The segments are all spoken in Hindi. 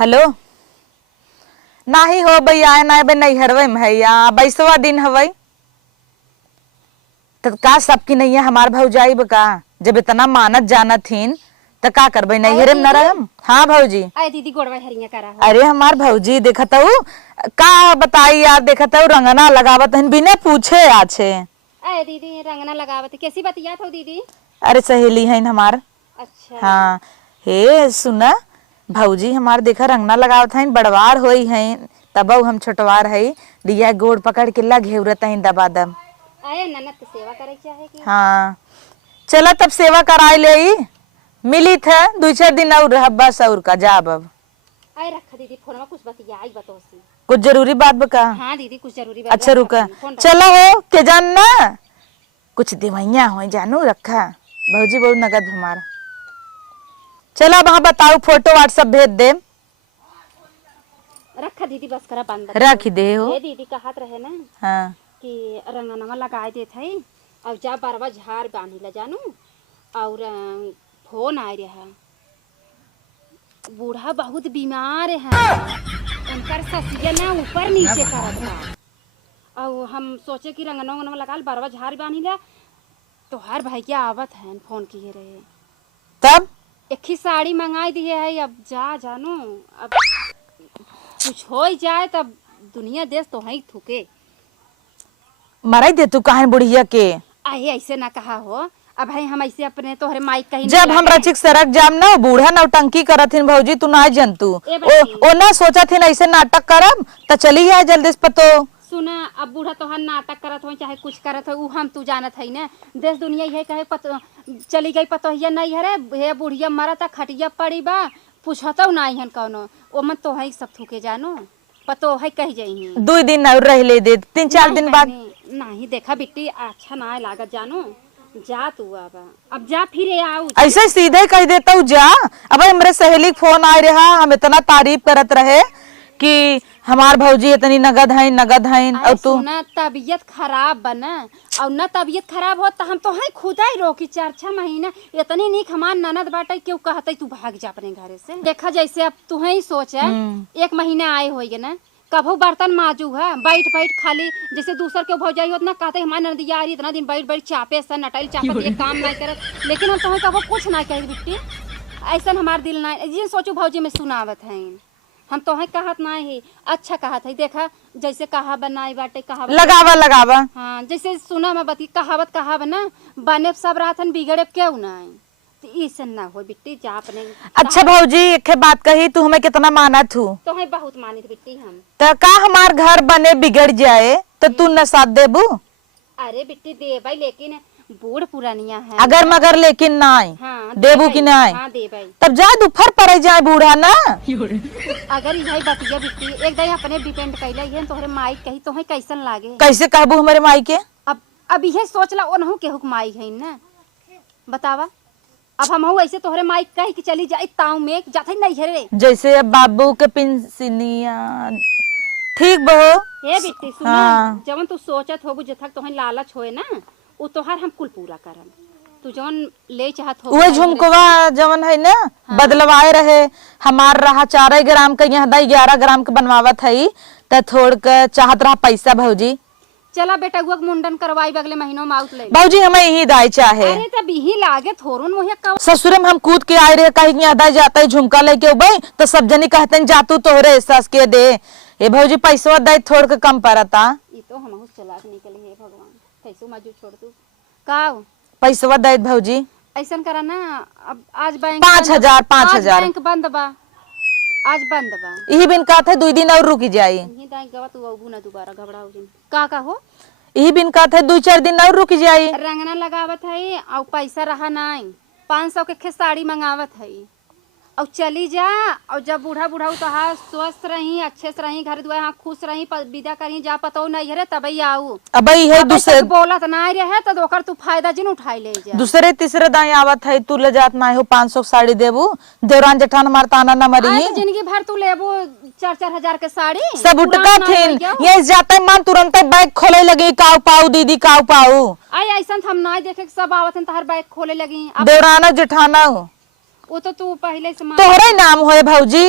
हेलो नाही हो भैया ना बे नहीं हरवे भैया 22वां दिन हवई तो का सबकी नहीं है हमार भौजाई बका जब इतना मानत जानत थीन तो का करबे नहीं हरे न रहम। हाँ भौजी अरे दीदी गोड़वा हरिया करा हो। अरे हमार भौजी देखत हूँ का बताई यार देखत हूँ रंगना लगावत हन बिना पूछे आछे। अरे दीदी रंगना लगावत कैसी बतियात हो दीदी। अरे सहेली है हमार। अच्छा हाँ हे सुना भौजी हमार देखा रंगना लगावत है बड़वार होई है तब हम छोटवार है दिया गोड़ पकड़ के ला घेवरत है दबा दब। अरे ननद तो सेवा करे चाहे कि। हाँ चला तब सेवा कराए ले मिली थे 2-4 दिन और रह बस और का जाब अब। अरे रखा दीदी फोन में कुछ बतियाई बतोसी। कुछ जरूरी बात बका। हाँ दीदी कुछ जरूरी बात। अच्छा रुका चला हो के जानना कुछ दिवैया हो जानू रखा भौजी बहुत नगद हमारा। चला वहाँ बताओ फोटो व्हाट्सएप भेज दे। रखा दीदी बस करा बंद रख दे हो। ये दीदी कहत रहे ना हाँ कि रंगनवा लगाए देत है और जा बरवा झाड़ बांधी ला जानू और फोन आए रहा बूढ़ा बहुत बीमार है उनकर ससिया ना ऊपर नीचे करत बा और हम सोचे कि रंगनवा लगा बरवा झाड़ बांधी ला तो हर भाई के आवत है फोन किए रहे तब एक ही साड़ी मंगाई दिए है अब जा जानू अब कुछ हो जाए तब दुनिया देश तो ही थूके। मराई दे तू कहां बुढ़िया के आहे ऐसे ना कहा हो अब भाई हम ऐसे अपने तोहरे माइक कहीं जब हम रचिक सरक जाम ना बूढ़ा नौटंकी करत हिन भौजी तू ना जंतु ओ ना सोचत हिन ऐसे नाटक करब त चली आ जल्दी से पतो सुना अब बूढ़ा तोहर नाटक करत हो चाहे कुछ करत हो उ हम तू जानत है ना देश दुनिया यही कहे चली गई पतोहिया नहीं हरे हे बुढ़िया मरत खटिया पड़ी बा पूछतो नहीं हन कौनो ओ मन तो है सब थूके जानो पतो है कह जाई 2 दिन और रह ले दे 3-4 दिन बाद नहीं देखा बिट्टी अच्छा ना लागत जानो जा तू अब जा फिर आओ ऐसे सीधे कह देता हूँ जा। अब हमारे सहेली फोन आ रहा हम इतना तारीफ करत रहे कि हमार भौजी इतनी नगद है और तू ना तबीयत खराब बना और न तबीयत खराब हो तो हम तो है खुदा ही रोकी 4-6 महीना इतनी नीक हमार ननद बाटे क्यों कहते तू भाग जा अपने घर से। देखा जैसे अब तू ही सोच है 1 महीना आए होगे ना कभू बर्तन माजू है बैठ खाली जैसे दूसर के भौजाई होत ना कहते हमारी नदिया आ रही इतना दिन बैठ चापे से नटल चापत ये काम नहीं करत लेकिन हम तो कभू कुछ ना कह बिट्टी ऐसा हमार दिल ना ये सोचू भौजी में सुनावत है हम तो है कहत ना ही अच्छा कहत है देखा जैसे कहा बनाई बाटे कहावत लगावा हाँ जैसे सुना मैं बती कहावत ना बने सब रातन बिगड़े क्यों ना तो ऐसा ना हो बिट्टी जा अपने। अच्छा भौजी एक बात कही तू हमें कितना मानत हूँ तो है बहुत मानी बिट्टी हम तो का हमार घर बने बिगड़ जाए तो तू न साथ देबू। अरे बिट्टी दे भाई लेकिन बूढ़ पुरानिया है अगर मगर लेकिन ना हाँ, देबू की ना हाँ, दे भाई तब जा दोपहर पड़े जाए बूढ़ा ना अगर यही बतिया बिट्टी एक दिन अपने डिपेंड कैले है तोहरे माई कही तो है कैसन लागे कैसे कहबू हमारे माई के अब यह सोच ला ओनहु के हुक माई है ना बतावा अब हम ऐसे तोहरे माई कह के चली जाए ताऊ में जाते नहीं है जैसे अब बाबू के पिंसिनिया ठीक बहो हे बिट्टी सुना हाँ। जवन तू सोचत होबू जथक तोहन लालच होए ना उ तोहार हम कुल पूरा करम तू जवन ले चाहत हो वो झुमकवा जवन है ना हाँ। बदलवाए रहे हमार रहा 4 ग्राम का यहाँ 11 ग्राम का बनवावत है त थोड़ के चाहत रहा पैसा भौजी चला बेटा गुक मुंडन करवाई अगले महीनों में आउट ले भौजी हमें यही दाई चाहे अरे तब यही लागे थोरुन मोहे का ससुर में हम कूद के आए रहे कहीं यहाँ जाता है झुमका लेके भाई तो सब जनी कहते जा तू तोहरे एहसास के दे ये भौजी पैसा दे थोड़ के कम पड़ता ये तो हम चला के निकले हे भगवान कैसो मजू छोड़ तू का पैसा दे भौजी ऐसा करा ना अब आज बैंक 5,000 बैंक बंद बा आज बंद बा यही बिन का थे 2 दिन और रुक जाई नहीं दाई गवा तू आबू ना दोबारा घबराओ जिन का हो यही बिन का थे 2-4 दिन और रुक जाई रंगना लगावत है और पैसा रहा नहीं 500 के साड़ी मंगावत है और चली जा और जब बूढ़ा तो स्वस्थ रही अच्छे से रही घर दुआर खुश रही विदा करी जा पतो नहीं है तब आऊ अब है दूसरे बोलत ना रहे तो ओकर तू फायदा जिन उठाई ले जा दूसरे तीसरे दाई आवत है तू ले जात ना हो 500 साड़ी देबू देवरान जेठान हमार ताना न मरी जिंदगी भर तू लेबू 4-4 हजार के साड़ी सब उठका थीन ये जाते मन तुरंत बैग खोले लगी काऊ पाऊ दीदी काऊ पाऊ आई ऐसा हम ना देखे सब आवत हैं तहर बैग खोले लगी देवराना जेठाना वो तो तू पहले से तोहरे नाम होए भौजी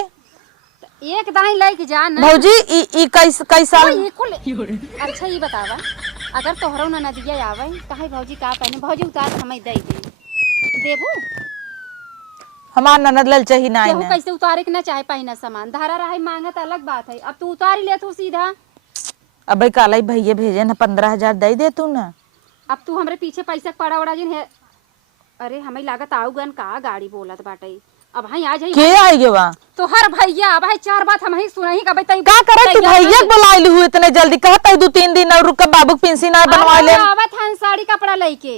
एक दाई लेके जा ना भौजी ई कई साल अच्छा ये बतावा अगर तोहरो ना नदिया आवे काहे भौजी का पहने भौजी उतार हमें दे देबू हमार ननद लल चाहिए ना केहू कैसे उतारे के ना चाहे पहिना सामान धारा रहा मांगत अलग बात है अब तू उतार ही ले तू सीधा अबे काला भैया भेजे ना 15,000 दे दे तू ना। अब तू हमरे पीछे पैसा पड़ा उड़ा जिन है अरे हमें लागत आऊगन का गाड़ी बोलत बाटे अब हां आ जाई के आई गे वा तो हर भैया अब है चार बात हम ही सुनही का बताई का करे तू भैया बुलाइलू हुए इतने जल्दी कहता 2-3 दिन और रुक बाबू पेंशन ना बनवा ले आवत हन साड़ी कपड़ा लेके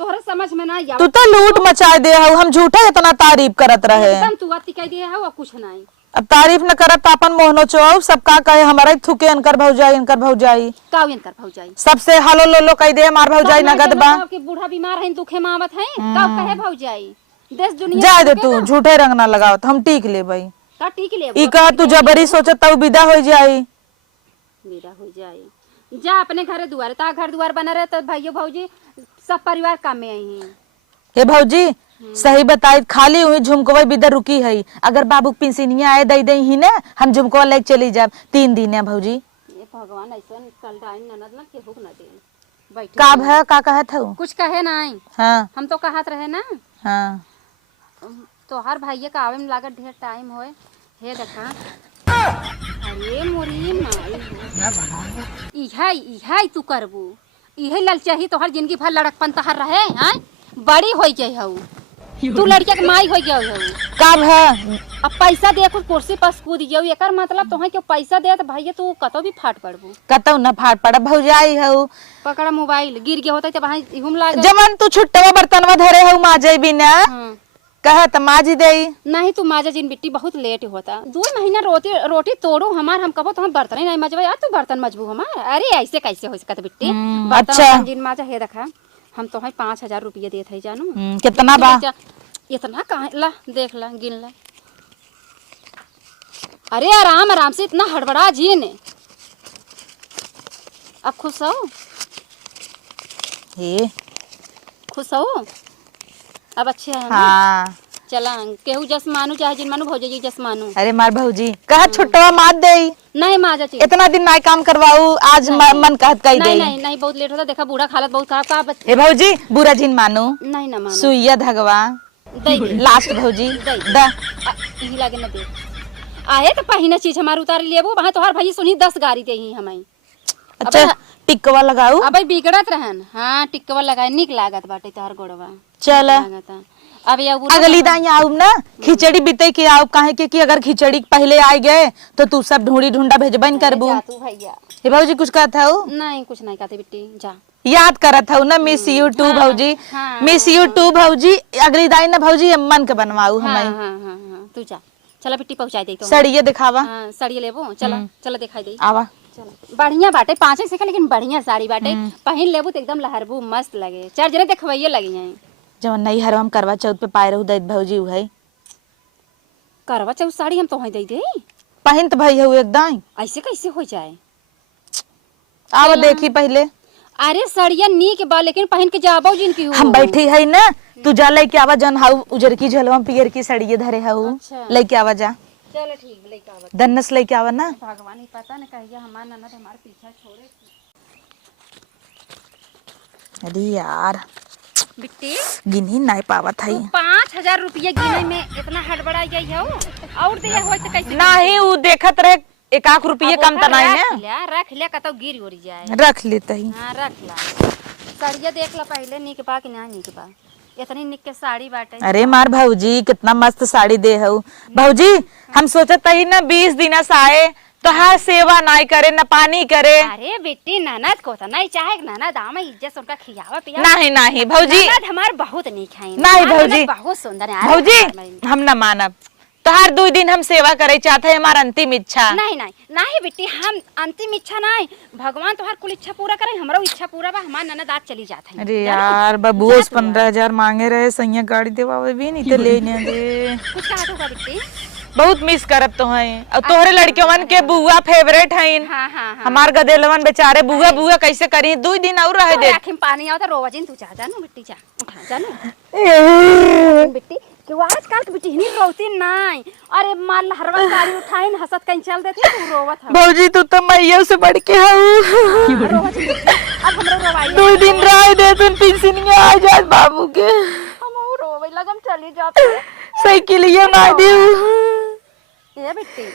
तोहरे समझ में ना आवत तू तो लूट मचाए दे हऊ हम झूठा इतना तारीफ करत रहे एकदम तू अति कह दे है वो कुछ नहीं अब तारीफ न करत तो अपन मोहनो चो सब का कहे हमारे थुके इनकर भौजाई कावियन कर भौजाई सबसे हालो लो कह दे हमार भौजाई नगद बा कि बूढ़ा बीमार है दुखे में आवत है का कहे भौजाई देश दुनिया जा दे तू झूठे रंग ना लगाओ हम टीक ले भाई का टीक ले ई कह तू जबरी सोचत तू विदा हो जाई विदा हो जाए जा अपने घरे दुआरे ता घर दुआर बना रहे तो भाइयों भौजी सब परिवार काम में आई हैं हे भौजी सही बताई खाली हुई झुमकोवा बिदा रुकी है अगर बाबू पिंसिनिया आए दई दई ही ना हम झुमकोवा लेके चली जाब 3 दिन है भौजी ये भगवान ऐसा कल डाइन ननद ना के हुक ना दे बैठ का है का कहत हूं कुछ कहे ना आई हां हम तो कहत रहे ना हां तो हर भैया का आवे में लागत ढेर टाइम होए हे देखा अरे मोरी माई इहाई तू करबू इहे लल चाही तोहर जिंदगी भर लड़कपन तहर रहे हैं बड़ी हो गई हऊ तू लड़किया के माई हो गई हऊ कब है अब पैसा दे कुछ कुर्सी पर कूद गयो एकर मतलब तोहे के पैसा दे त भैया तू कतो भी फाट पड़बू कतौ न फाट पड़ भौजाई हऊ पकड़ा मोबाइल गिर गया होता त भाई घूम लागे जमन तू छुट्टवा बर्तनवा धरे हऊ माजे बिना कहे त माजी देई नहीं तू माजा जिन बिट्टी बहुत लेट होता 2 महीना रोटी तोड़ू हमार हम कबो तो बर्तन नहीं मजबा यार तू बर्तन मजबू हमार अरे ऐसे कैसे हो सकत बिट्टी अच्छा जिन माजा हे देखा हम तो है 5,000 रुपया देत है जानू कितना बा इतना कहाँ ला देख ला गिन ला अरे आराम से इतना हड़बड़ा जी ने अब खुश हो हे खुश हो अब अच्छे है हां चला केहू जस मानू चाहे जिन मानू भौजी जस मानू अरे मार भौजी कहा छुट्टवा मात देई नहीं माजा चाहिए इतना दिन नाई काम करवाऊ आज मन कहत कई दे नहीं बहुत लेट होता देखा बूढ़ा हालत बहुत खराब का ए भौजी बुरा जिन मानू नहीं ना मानो सुइया धगवा दे लास्ट भौजी द यही लागे ना दे आहे तो पहिना चीज हमार उतार लेबो वहां तोहर भाई सुनी 10 गाड़ी दे ही हमें अच्छा टिकवा लगाऊ अबे बिगड़त रहन हां टिकवा लगाए निक लागत बाटे तोहर गोड़वा चल अब ये अगली दाई आऊ ना खिचड़ी बीते के आऊ काहे के कि अगर खिचड़ी पहले आ गए तो तू सब ढूंढी ढूंढा भेजबन करबू तू भैया हे भौजी कुछ कहत हऊ नहीं कुछ नहीं कहते बिट्टी जा याद करत हऊ ना मिस यू टू भौजी मिस यू टू भौजी अगली दाई ना भौजी अम्मन के बनवाऊ हमें हां तू जा चला बिट्टी पहुंचा दे तो सड़िए दिखावा हां सड़िए लेबो चला चला दिखाई दे आवा चला बढ़िया बाटे 5 से लेकिन बढ़िया साड़ी बाटे पहन लेबू तो एकदम लहरबू मस्त लगे चार जने देखवाइए लगी हैं जवन नहीं हरम करवा चौथ पे पाए रहू दैत भौजी है करवा चौथ साड़ी हम तो दे दे पहन तो भई हऊ एकदम ऐसे कैसे हो जाए आवा देखी पहले अरे सड़िया नीक बा लेकिन पहन के जाबो जिनकी हो हम बैठी है ना तू जा लेके आवा जन हाउ उजर की झलवा पियर की सड़िए धरे हऊ अच्छा। लेके आवा जा चलो ठीक लेके आवा दन्नस लेके आवा ना भगवान ही पता न कहिया हमार ननद हमारे पीछा छोड़े अरे यार बिट्टी गिनी नहीं पावत है 5,000 रुपया गिने में इतना हड़बड़ा गई हो और दिया हो तो कैसे नहीं वो देखत रहे 1 रुपये कम त नहीं है रख ले कतो गिर उड़ जाए रख लेते ही हां रख ला सड़िया देख ला पहले नीक बा कि ना नीक बा इतनी निक के साड़ी बाटे अरे मार भौजी कितना मस्त साड़ी दे हऊ भौजी हम सोचत ही ना 20 दिन से आए तो हर सेवा नहीं करे न पानी करे अरे बेटी ननद को तो नहीं चाहे ननद आमे इज्जत उनका खियावा पिया नहीं भौजी ननद हमार बहुत नीक है नहीं भौजी बहुत सुंदर है भौजी हम न मानब तो हर 2 दिन हम सेवा करे चाहते हैं हमारा अंतिम इच्छा नहीं बेटी हम अंतिम इच्छा नहीं भगवान तो हर कुल इच्छा पूरा करे हमरो इच्छा पूरा बा हमार ननद आज चली जात है अरे यार बबूस 15,000 मांगे रहे सैया गाड़ी देवावे भी नहीं तो लेने दे कुछ कहा तो बेटी बहुत मिस करत तो है और तोहरे लड़कियों के बुआ फेवरेट है हां हमार गदेलवन बेचारे बुआ कैसे करी 2 दिन और रह दे आंखें पानी आवता रोवजिन तू जा जानू बेटी जा उठा जानू बिट्टी कि वो आजकल के बिटिहनी रोती नहीं। अरे मार लहरवा साड़ी उठाई न हंसत कहीं चल देती तू रोवत है। भौजी तू तो मैया से बढ़ के हूँ। अब हमरा रोवाई 2 दिन राय दे तुम पेंशन आ जात बाबू के। हम रोवे लगम चली जाते। साइकिलिया ना दे। ए बेटी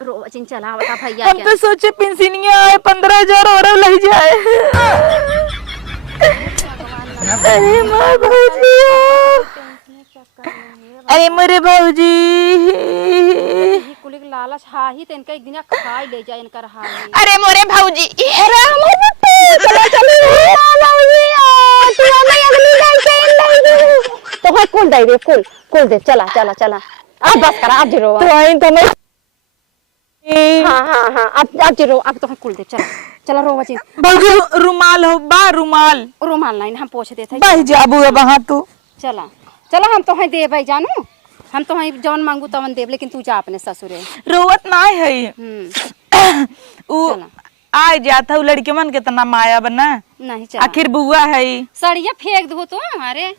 रोवा चिन चला बता भैया हम तो सोचे पेंशनिया आए 15,000 और लग जाए। अरे माँ भौजी, अरे मेरे भौजी कुलिक लालच हा ही तेन एक दिन खाई ले जाए इनकर हाल। अरे मोरे भौजी अरे हमर बेटी चलो चलो भौजी तू हमें अगली गाय से ले तो है कुल दे कुल दे चला चला चला अब बस करा अब जरो तो आई तो मैं हाँ अब जरो अब तो है कुल दे चला चला रोवा चिन भौजी रुमाल हो बा रुमाल नहीं हम पोछ देते बह जाबू अब वहां तू। चला चला हम तो है दे भाई जानू हम तो है जवन मांगू तवन देब लेकिन तू जा अपने ससुरे। रोवत ना है उ चला। आ जाता हूँ लड़के मन के तना माया बना नहीं चला आखिर बुआ है। सड़िया फेंक दो तो अरे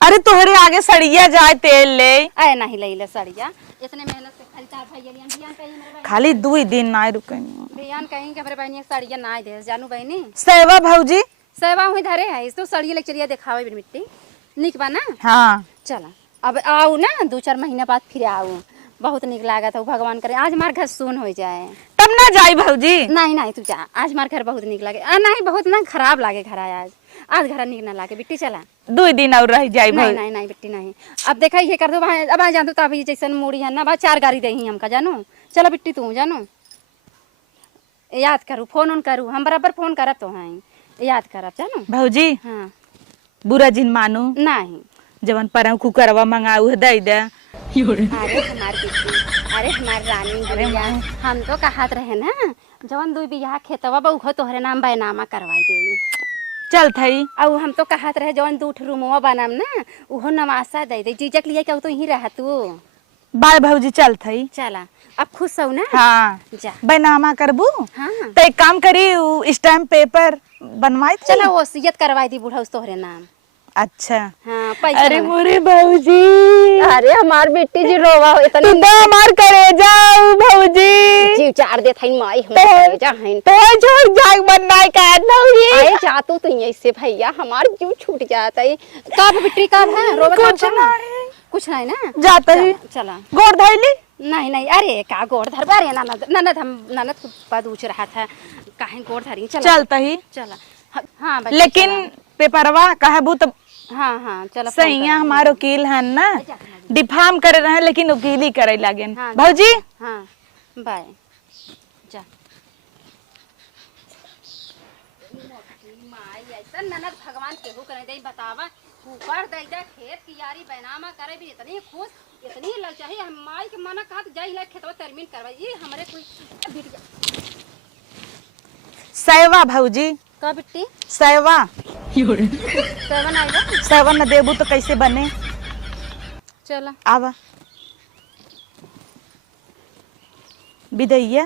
अरे तोहरे आगे सड़िया जाए तेल ले आए नहीं ले सड़िया इतने मेहनत से खरीदार भैया लियन बियान कहीं मेरे खाली 2 दिन ना रुके। बियान कहीं के मेरे बहनी सड़िया ना दे जानू बहनी सेवा भौजी सेवा हुई धरे है इस तो सड़िया ले चलिए दिखावे बिन मिट्टी निक बा ना। हाँ चला अब आओ ना 2-4 महीने बाद फिर आओ बहुत निक लागत है भगवान करे आज हमार घर सुन हो जाए तब ना जाई भौजी। नहीं तू जा आज हमार घर बहुत निक लागे नहीं बहुत ना खराब लागे घर आज घर निक ना लागे बिट्टी चला 2 दिन और रह जाई भौजी। नहीं बिट्टी नहीं अब देखा ये कर दो अब आ जान तो अभी जैसन मूड़ी है ना बा 4 गाड़ी दही हमका जानू चला बिट्टी तू जानू याद करू फोन करू हम बराबर फोन करब तो हैं याद करब जानू भौजी हाँ बुरा जिन मानू नहीं जवन पर कुकरवा मंगाऊ है दे दे। अरे हमार बिट्टी अरे हमार रानी गुड़िया हम तो कहत रहे ना जवन 2 बिघा खेतवा बा उहो तोहरे नाम बैनामा करवाई दे चल थई और हम तो कहत रहे जवन 2 रूमवा बनाम ना उहो नवासा दे दे जीजक लिए क्या तो यही रह तू बाय भौजी चल थई। चला अब खुश हो ना। हाँ जा बैनामा करबू हाँ तो एक काम करी स्टैम्प पेपर बनवाई थी। चला वसीयत करवाई दी बूढ़ा उस तोहरे नाम। अच्छा हाँ पैसा अरे मोरे भौजी अरे हमार बेटी जी रोवा हो इतनी तू हमार करे जाऊ भौजी जीव चार दे थई माई हम करे जा हन तो छोड़ जाग बनना का भौजी। आए जा तू ऐसे भैया हमार जीव छूट जाता है कब बेटी कब है रोवा कुछ नहीं ना जाता ही चला गोड़ धैली नहीं अरे का गोड़ धर अरे ननद हम ननद को बाद पूछ रहा था काहे गोड़ धरी चला चलता ही चला हाँ लेकिन पेपरवा कहबू तो हाँ चलो सही है हमार वकील है ना डिफार्म करे रहे लेकिन वकील ही करे लगे हाँ, भौजी। हाँ बाय जा माई ऐसा ननद भगवान केहू करे दे बतावा ऊपर दे दे खेत की यारी बैनामा करे भी इतनी खुश इतनी लग चाहे हम माई के मना कहत जाई ला खेतवा टर्मिन करवाई ये हमरे कोई बिट जा सेवा भौजी का बिट्टी सेवा 7 आएगा 7 न देबू तो कैसे बने। चला आवा विदैया